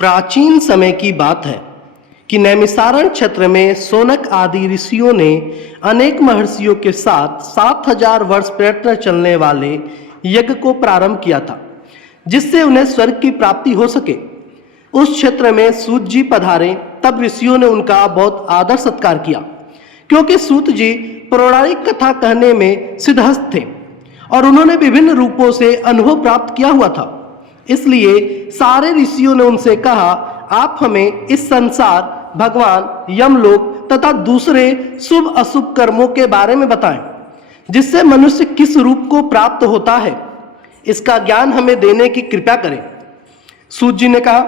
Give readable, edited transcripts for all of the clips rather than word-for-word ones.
प्राचीन समय की बात है कि नैमिसारण क्षेत्र में सोनक आदि ऋषियों ने अनेक महर्षियों के साथ 7,000 वर्ष प्रयत्न चलने वाले यज्ञ को प्रारंभ किया था, जिससे उन्हें स्वर्ग की प्राप्ति हो सके। उस क्षेत्र में सूत जी पधारे, तब ऋषियों ने उनका बहुत आदर सत्कार किया, क्योंकि सूत जी पौराणिक कथा कहने में सिद्धहस्त थे और उन्होंने विभिन्न रूपों से अनुभव प्राप्त किया हुआ था। इसलिए सारे ऋषियों ने उनसे कहा, आप हमें इस संसार, भगवान, यमलोक तथा दूसरे शुभ अशुभ कर्मों के बारे में बताएं, जिससे मनुष्य किस रूप को प्राप्त होता है, इसका ज्ञान हमें देने की कृपा करें। सूत जी ने कहा,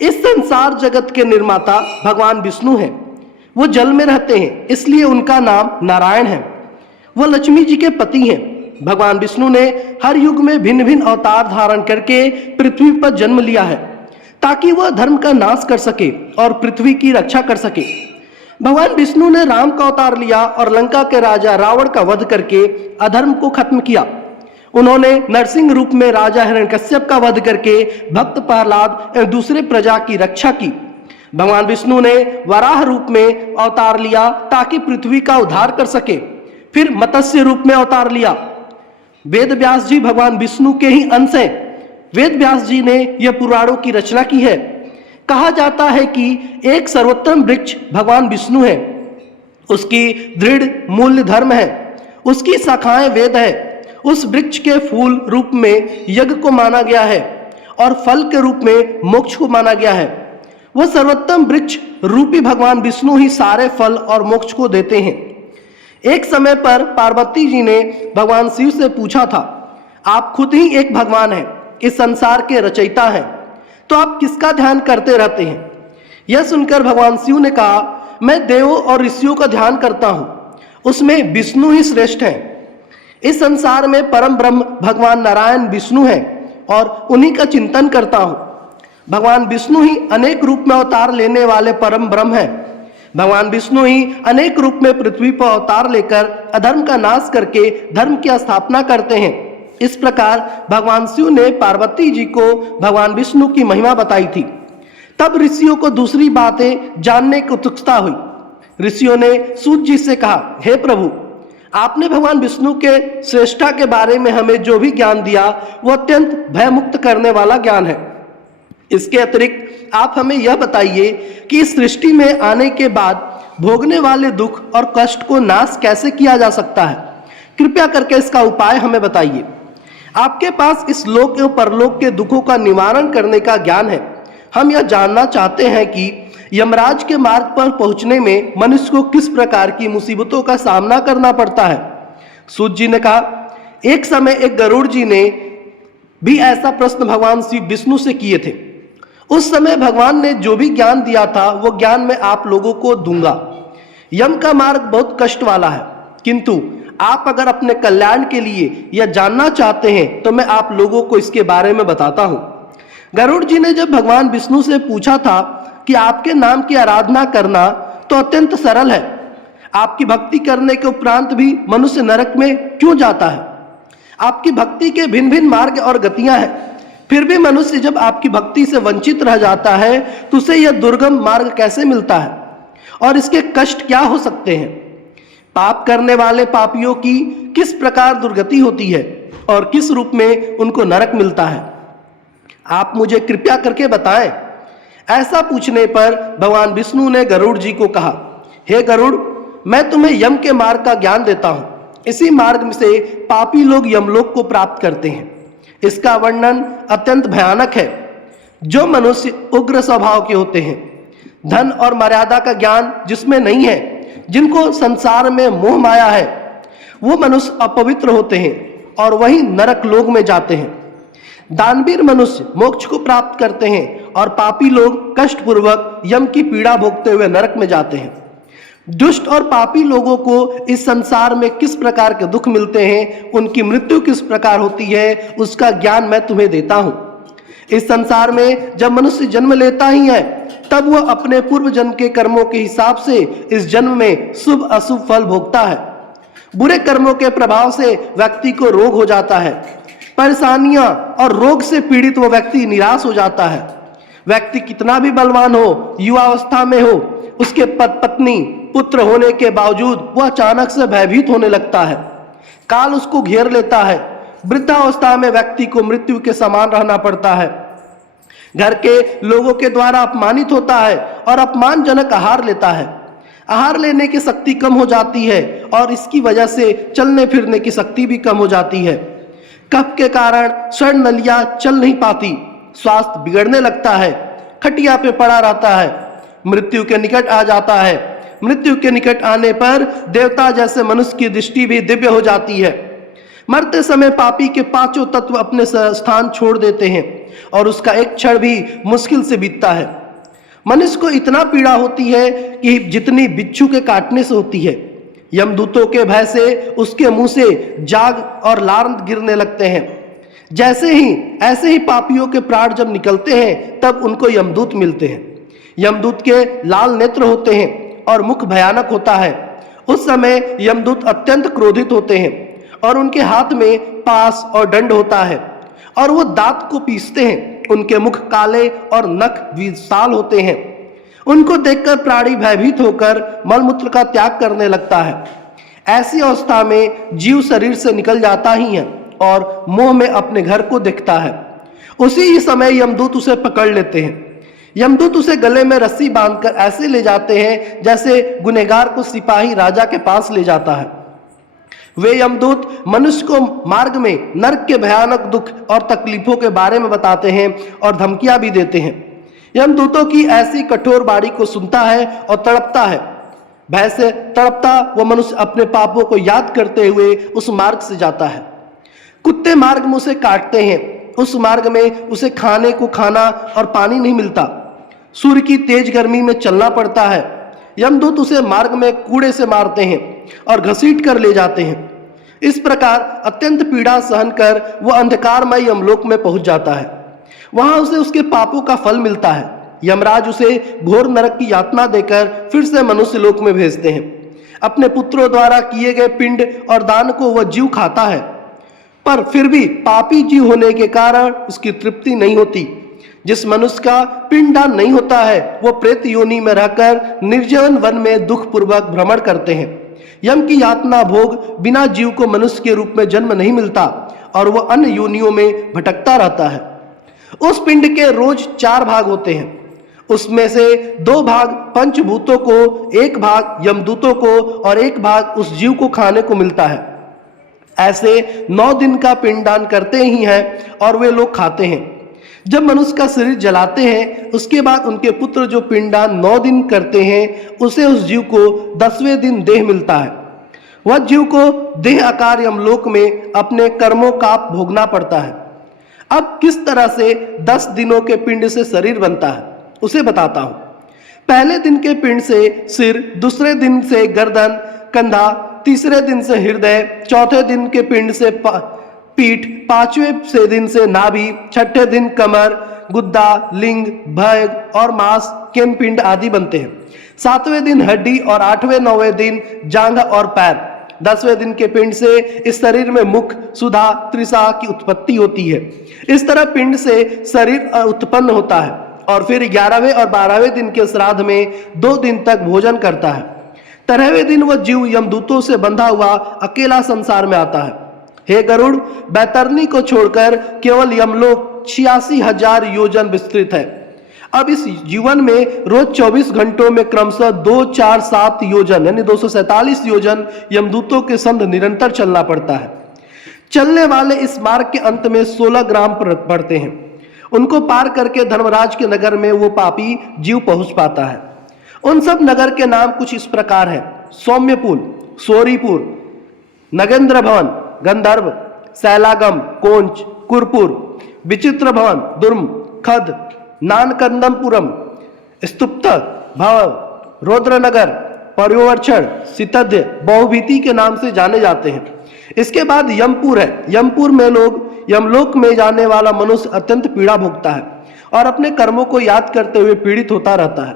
इस संसार जगत के निर्माता भगवान विष्णु हैं। वो जल में रहते हैं, इसलिए उनका नाम नारायण है। वह लक्ष्मी जी के पति हैं। भगवान विष्णु ने हर युग में भिन्न भिन्न अवतार धारण करके पृथ्वी पर जन्म लिया है, ताकि वह धर्म का नाश कर सके और पृथ्वी की रक्षा कर सके। भगवान विष्णु ने राम का अवतार लिया और लंका के राजा रावण का वध करके अधर्म को खत्म किया। उन्होंने नरसिंह रूप में राजा हिरण्यकश्यप का वध करके भक्त प्रहलाद एवं दूसरे प्रजा की रक्षा की। भगवान विष्णु ने वराह रूप में अवतार लिया ताकि पृथ्वी का उद्धार कर सके। फिर मत्स्य रूप में अवतार लिया। वेद व्यास जी भगवान विष्णु के ही अंश हैं। वेद व्यास जी ने यह पुराणों की रचना की है। कहा जाता है कि एक सर्वोत्तम वृक्ष भगवान विष्णु है। उसकी दृढ़ मूल्य धर्म है। उसकी शाखाएं वेद है। उस वृक्ष के फूल रूप में यज्ञ को माना गया है और फल के रूप में मोक्ष को माना गया है। वह सर्वोत्तम वृक्ष रूपी भगवान विष्णु ही सारे फल और मोक्ष को देते हैं। एक समय पर पार्वती जी ने भगवान शिव से पूछा था, आप खुद ही एक भगवान हैं, इस संसार के रचयिता हैं, तो आप किसका ध्यान करते रहते हैं? यह सुनकर भगवान शिव ने कहा, मैं देवों और ऋषियों का ध्यान करता हूं, उसमें विष्णु ही श्रेष्ठ हैं। इस संसार में परम ब्रह्म भगवान नारायण विष्णु हैं और उन्हीं का चिंतन करता हूं। भगवान विष्णु ही अनेक रूप में अवतार लेने वाले परम ब्रह्म हैं। भगवान विष्णु ही अनेक रूप में पृथ्वी पर अवतार लेकर अधर्म का नाश करके धर्म की स्थापना करते हैं। इस प्रकार भगवान शिव ने पार्वती जी को भगवान विष्णु की महिमा बताई थी। तब ऋषियों को दूसरी बातें जानने की उत्सुकता हुई। ऋषियों ने सूत जी से कहा, हे प्रभु, आपने भगवान विष्णु के श्रेष्ठता के बारे में हमें जो भी ज्ञान दिया वो अत्यंत भयमुक्त करने वाला ज्ञान है। इसके अतिरिक्त आप हमें यह बताइए कि इस सृष्टि में आने के बाद भोगने वाले दुख और कष्ट को नाश कैसे किया जा सकता है। कृपया करके इसका उपाय हमें बताइए। आपके पास इस लोक एवं परलोक के दुखों का निवारण करने का ज्ञान है। हम यह जानना चाहते हैं कि यमराज के मार्ग पर पहुंचने में मनुष्य को किस प्रकार की मुसीबतों का सामना करना पड़ता है। सूत जी ने कहा, एक समय एक गरुड़ जी ने भी ऐसा प्रश्न भगवान श्री विष्णु से किए थे। उस समय भगवान ने जो भी ज्ञान दिया था वो ज्ञान मैं आप लोगों को दूंगा। यम का मार्ग बहुत कष्ट वाला है, किंतु आप अगर अपने कल्याण के लिए यह जानना चाहते हैं तो मैं आप लोगों को इसके बारे में बताता हूं। गरुड़ जी ने जब भगवान विष्णु से पूछा था कि आपके नाम की आराधना करना तो अत्यंत सरल है, आपकी भक्ति करने के उपरांत भी मनुष्य नरक में क्यों जाता है? आपकी भक्ति के भिन्न भिन्न मार्ग और गतियां हैं, फिर भी मनुष्य जब आपकी भक्ति से वंचित रह जाता है तो उसे यह दुर्गम मार्ग कैसे मिलता है और इसके कष्ट क्या हो सकते हैं? पाप करने वाले पापियों की किस प्रकार दुर्गति होती है और किस रूप में उनको नरक मिलता है? आप मुझे कृपया करके बताएं। ऐसा पूछने पर भगवान विष्णु ने गरुड़ जी को कहा, हे गरुड़, मैं तुम्हें यम के मार्ग का ज्ञान देता हूं। इसी मार्ग से पापी लोग यमलोक को प्राप्त करते हैं। इसका वर्णन अत्यंत भयानक है। जो मनुष्य उग्र स्वभाव के होते हैं, धन और मर्यादा का ज्ञान जिसमें नहीं है, जिनको संसार में मोह माया है, वो मनुष्य अपवित्र होते हैं और वही नरक लोक में जाते हैं। दानवीर मनुष्य मोक्ष को प्राप्त करते हैं और पापी लोग कष्टपूर्वक यम की पीड़ा भोगते हुए नरक में जाते हैं। दुष्ट और पापी लोगों को इस संसार में किस प्रकार के दुख मिलते हैं, उनकी मृत्यु किस प्रकार होती है, उसका ज्ञान मैं तुम्हें देता हूं। इस संसार में जब मनुष्य जन्म लेता ही है तब वह अपने पूर्व जन्म के कर्मों के हिसाब से इस जन्म में शुभ अशुभ फल भोगता है। बुरे कर्मों के प्रभाव से व्यक्ति को रोग हो जाता है। परेशानियां और रोग से पीड़ित वह व्यक्ति निराश हो जाता है। व्यक्ति कितना भी बलवान हो, युवावस्था में हो, उसके पत्नी पुत्र होने के बावजूद वह अचानक से भयभीत होने लगता है। काल उसको घेर लेता है। वृद्धावस्था में व्यक्ति को मृत्यु के समान रहना पड़ता है। घर के लोगों के द्वारा अपमानित होता है और अपमानजनक आहार लेता है। आहार लेने की शक्ति कम हो जाती है और इसकी वजह से चलने फिरने की शक्ति भी कम हो जाती है। कफ के कारण स्वर्ण नलियां चल नहीं पाती, स्वास्थ्य बिगड़ने लगता है, खटिया पे पड़ा रहता है, मृत्यु के निकट आ जाता है। मृत्यु के निकट आने पर देवता जैसे मनुष्य की दृष्टि भी दिव्य हो जाती है। मरते समय पापी के पांचों तत्व अपने स्थान छोड़ देते हैं और उसका एक क्षण भी मुश्किल से बीतता है। मनुष्य को इतना पीड़ा होती है कि जितनी बिच्छू के काटने से होती है। यमदूतों के भय से उसके मुंह से जाग और लार गिरने लगते हैं। ऐसे ही पापियों के प्राण जब निकलते हैं तब उनको यमदूत मिलते हैं। यमदूत के लाल नेत्र होते हैं और मुख भयानक होता है। उस समय यमदूत अत्यंत क्रोधित होते हैं और उनके हाथ में पास और दंड होता है और वो दांत को पीसते हैं। उनके मुख काले और नख विशाल होते हैं। उनको देखकर प्राणी भयभीत होकर मलमूत्र का त्याग करने लगता है। ऐसी अवस्था में जीव शरीर से निकल जाता ही है और मोह में अपने घर को देखता है। उसी ही समय यमदूत उसे पकड़ लेते हैं। यमदूत उसे गले में रस्सी बांधकर ऐसे ले जाते हैं जैसे गुनहगार को सिपाही राजा के पास ले जाता है। वे यमदूत मनुष्य को मार्ग में नरक के भयानक दुख और तकलीफों के बारे में बताते हैं और धमकियां भी देते हैं। यमदूतों की ऐसी कठोर बाणी को सुनता है और तड़पता है। भय से तड़पता वो मनुष्य अपने पापों को याद करते हुए उस मार्ग से जाता है। कुत्ते मार्ग में उसे काटते हैं। उस मार्ग में उसे खाने को खाना और पानी नहीं मिलता। सूर्य की तेज गर्मी में चलना पड़ता है। यमदूत उसे मार्ग में कूड़े से मारते हैं और घसीट कर ले जाते हैं। इस प्रकार अत्यंत पीड़ा सहन कर वो अंधकारमय यमलोक में पहुंच जाता है। वहां उसे उसके पापों का फल मिलता है। यमराज उसे घोर नरक की यातना देकर फिर से मनुष्य लोक में भेजते हैं। अपने पुत्रों द्वारा किए गए पिंड और दान को वह जीव खाता है, पर फिर भी पापी जीव होने के कारण उसकी तृप्ति नहीं होती। जिस मनुष्य का पिंडदान नहीं होता है वो प्रेत योनि में रहकर निर्जन वन में दुख पूर्वक भ्रमण करते हैं। यम की यातना भोग बिना जीव को मनुष्य के रूप में जन्म नहीं मिलता और वह अन्य योनियों में भटकता रहता है। उस पिंड के रोज 4 भाग होते हैं। उसमें से 2 भाग पंचभूतों को, 1 भाग यमदूतों को और 1 भाग उस जीव को खाने को मिलता है। ऐसे 9 दिन का पिंडदान करते ही हैं और वे लोग खाते हैं। जब मनुष्य का शरीर जलाते हैं उसके बाद उनके पुत्र जो पिंडदान 9 दिन करते हैं उसे उस जीव को 10वें दिन देह मिलता है। वह जीव को देह आकार यमलोक में अपने कर्मों का भोगना पड़ता है। अब किस तरह से 10 दिनों के पिंड से शरीर बनता है उसे बताता हूं। पहले दिन के पिंड से सिर, दूसरे दिन से गर्दन, कंधा, तीसरे दिन से हृदय, चौथे दिन के पिंड से पीठ, 5वें से दिन से नाभि, 6ठे दिन कमर, गुद्दा, लिंग, भय और मांस, केन पिंड आदि बनते हैं। 7वें दिन हड्डी और 8वें 9वें दिन जांघ और पैर। 10वें दिन के पिंड से इस शरीर में मुख, सुधा, त्रिषा की उत्पत्ति होती है। इस तरह पिंड से शरीर उत्पन्न होता है और फिर 11वें और 12वें दिन के श्राद्ध में 2 दिन तक भोजन करता है। 13वें दिन वह जीव यमदूतों से बंधा हुआ अकेला संसार में आता है। हे गरुड़, बैतरनी को छोड़कर केवल यमलोक 86,000 योजन विस्तृत है। अब इस जीवन में रोज 24 घंटों में क्रमशः 2, 4, 7 योजन यानी 247 योजन यमदूतों के संग निरंतर चलना पड़ता है। चलने वाले इस मार्ग के अंत में 16 ग्राम पड़ते हैं। उनको पार करके धर्मराज के नगर में वो पापी जीव पहुंच पाता है। उन सब नगर के नाम कुछ इस प्रकार है: सौम्यपुर, सोरीपुर, नगेंद्र भवन, गंधर्व, शैलागम, कोंच, कुरपुर, विचित्र भवन, दुर्म, खद, नानकंदमपुरम, स्तुप्त भव, रुद्रनगर, पर्योवर्षण, सितध्य, बहुभीति के नाम से जाने जाते हैं। इसके बाद यमपुर है। यमपुर में लोग यमलोक में जाने वाला मनुष्य अत्यंत पीड़ा भोगता है और अपने कर्मों को याद करते हुए पीड़ित होता रहता है।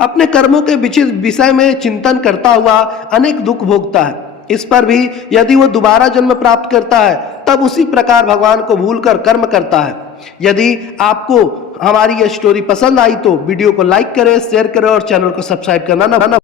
अपने कर्मों के विषय में चिंतन करता हुआ अनेक दुख भोगता है। इस पर भी यदि वो दोबारा जन्म प्राप्त करता है तब उसी प्रकार भगवान को भूलकर कर्म करता है। यदि आपको हमारी ये स्टोरी पसंद आई तो वीडियो को लाइक करें, शेयर करें और चैनल को सब्सक्राइब करना ना